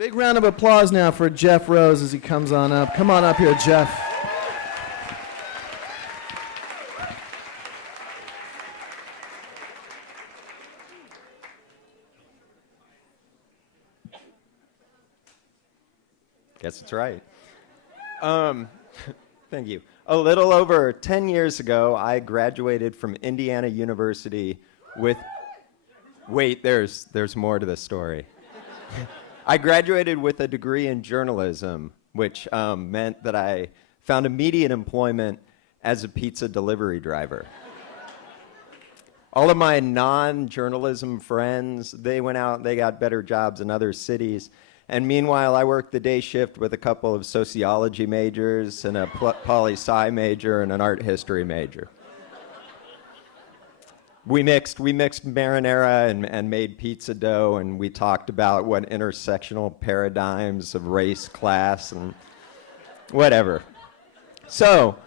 Big round of applause now for Jeff Rose as he comes on up. Come on up here, Jeff. Guess it's right. Thank you. A little over 10 years ago, I graduated from Indiana University with... Wait, there's more to the story. I graduated with a degree in journalism, which meant that I found immediate employment as a pizza delivery driver. All of my non-journalism friends, they went out and they got better jobs in other cities. And meanwhile, I worked the day shift with a couple of sociology majors and a poli-sci major and an art history major. We mixed marinara and made pizza dough, and we talked about what intersectional paradigms of race, class, and whatever. So,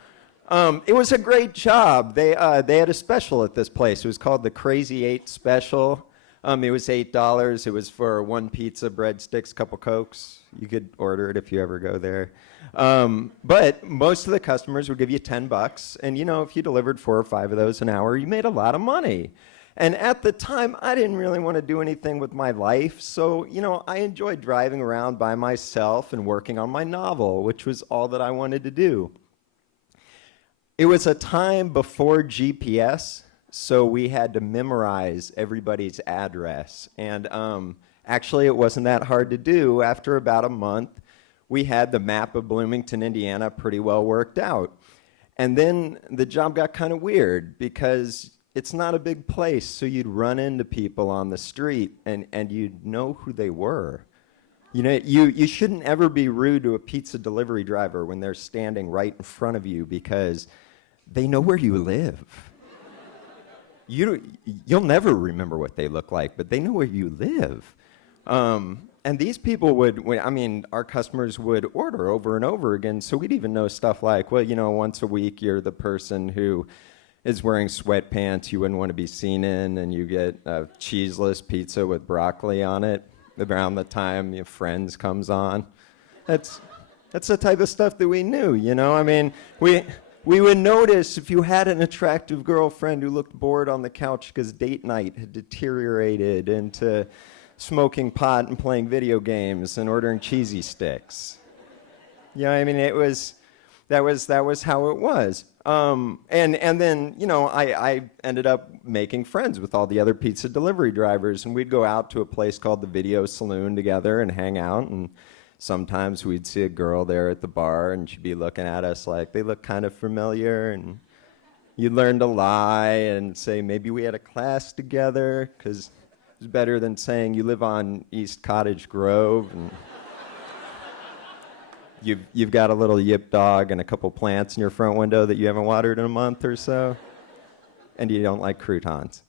it was a great job. They had a special at this place. It was called the Crazy 8 Special. It was $8. It was for one pizza, breadsticks, couple Cokes. You could order it if you ever go there. But most of the customers would give you $10. And, you know, if you delivered 4 or 5 of those an hour, you made a lot of money. And at the time, I didn't really want to do anything with my life. So, you know, I enjoyed driving around by myself and working on my novel, which was all that I wanted to do. It was a time before GPS. So we had to memorize everybody's address. And actually, it wasn't that hard to do. After about a month, we had the map of Bloomington, Indiana pretty well worked out. And then the job got kind of weird because it's not a big place. So you'd run into people on the street and you'd know who they were. You know, you shouldn't ever be rude to a pizza delivery driver when they're standing right in front of you because they know where you live. You'll never remember what they look like, but they know where you live. And these people our customers would order over and over again, so we'd even know stuff like, well, you know, once a week you're the person who is wearing sweatpants you wouldn't want to be seen in, and you get a cheeseless pizza with broccoli on it around the time your Friends comes on. That's the type of stuff that we knew, you know? I mean, we would notice if you had an attractive girlfriend who looked bored on the couch because date night had deteriorated into smoking pot and playing video games and ordering cheesy sticks. You know, I mean, that was how it was. And then, you know, I ended up making friends with all the other pizza delivery drivers, and we'd go out to a place called the Video Saloon together and hang out, and sometimes we'd see a girl there at the bar, and she'd be looking at us like they look kind of familiar, and you'd learn to lie and say maybe we had a class together, because it was better than saying you live on East Cottage Grove, and you've got a little yip dog and a couple plants in your front window that you haven't watered in a month or so, and you don't like croutons.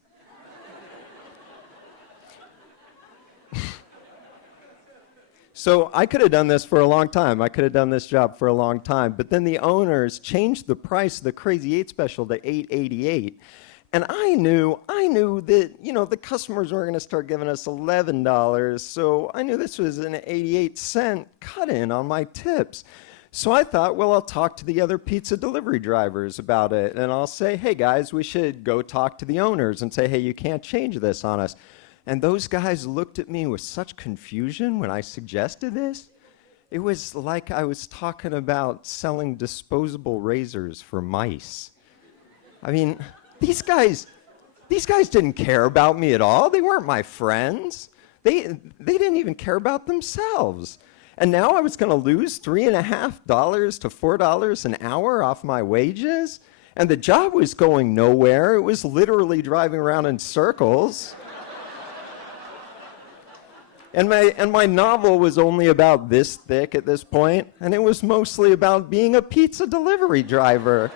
So I could have done this for a long time. I could have done this job for a long time. But then the owners changed the price of the Crazy 8 Special to $8.88. And I knew that, you know, the customers were going to start giving us $11. So I knew this was an 88-cent cut-in on my tips. So I thought, well, I'll talk to the other pizza delivery drivers about it. And I'll say, hey, guys, we should go talk to the owners and say, hey, you can't change this on us. And those guys looked at me with such confusion when I suggested this. It was like I was talking about selling disposable razors for mice. I mean, these guys didn't care about me at all. They weren't my friends. They didn't even care about themselves. And now I was going to lose $3.50 to $4 an hour off my wages. And the job was going nowhere. It was literally driving around in circles. And my novel was only about this thick at this point, and it was mostly about being a pizza delivery driver,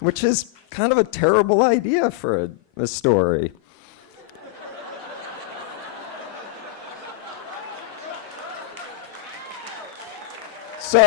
which is kind of a terrible idea for a story. So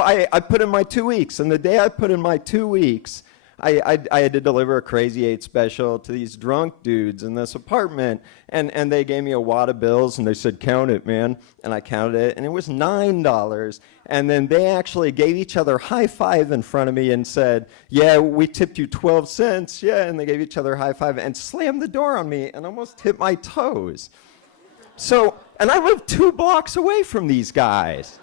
I put in my 2 weeks, and the day I put in my 2 weeks, I had to deliver a Crazy 8 special to these drunk dudes in this apartment, and they gave me a wad of bills, and they said, count it, man. And I counted it, and it was $9. And then they actually gave each other high five in front of me and said, yeah, we tipped you 12 cents, yeah, and they gave each other a high five and slammed the door on me and almost hit my toes. So, and I live 2 blocks away from these guys.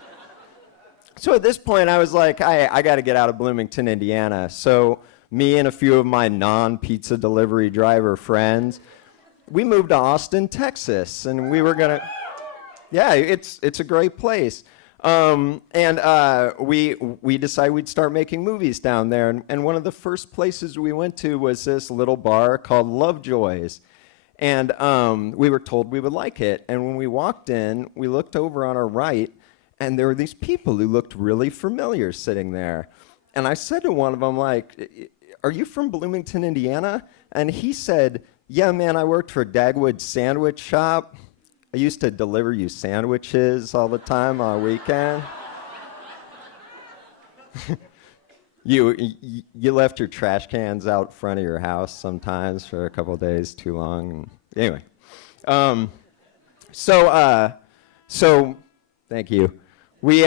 So at this point, I was like, I got to get out of Bloomington, Indiana. So me and a few of my non-pizza delivery driver friends, we moved to Austin, Texas, and we were going to, yeah, it's a great place. We decided we'd start making movies down there. And one of the first places we went to was this little bar called Lovejoy's. And we were told we would like it. And when we walked in, we looked over on our right, and there were these people who looked really familiar sitting there. And I said to one of them, like, are you from Bloomington, Indiana? And he said, yeah, man, I worked for Dagwood Sandwich Shop. I used to deliver you sandwiches all the time on a weekend. You left your trash cans out front of your house sometimes for a couple of days too long. Anyway, so thank you. We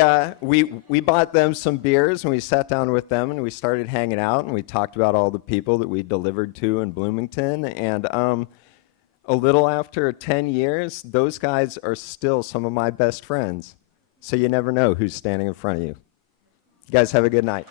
bought them some beers, and we sat down with them, and we started hanging out, and we talked about all the people that we delivered to in Bloomington. And a little after 10 years, those guys are still some of my best friends. So you never know who's standing in front of you. You guys have a good night.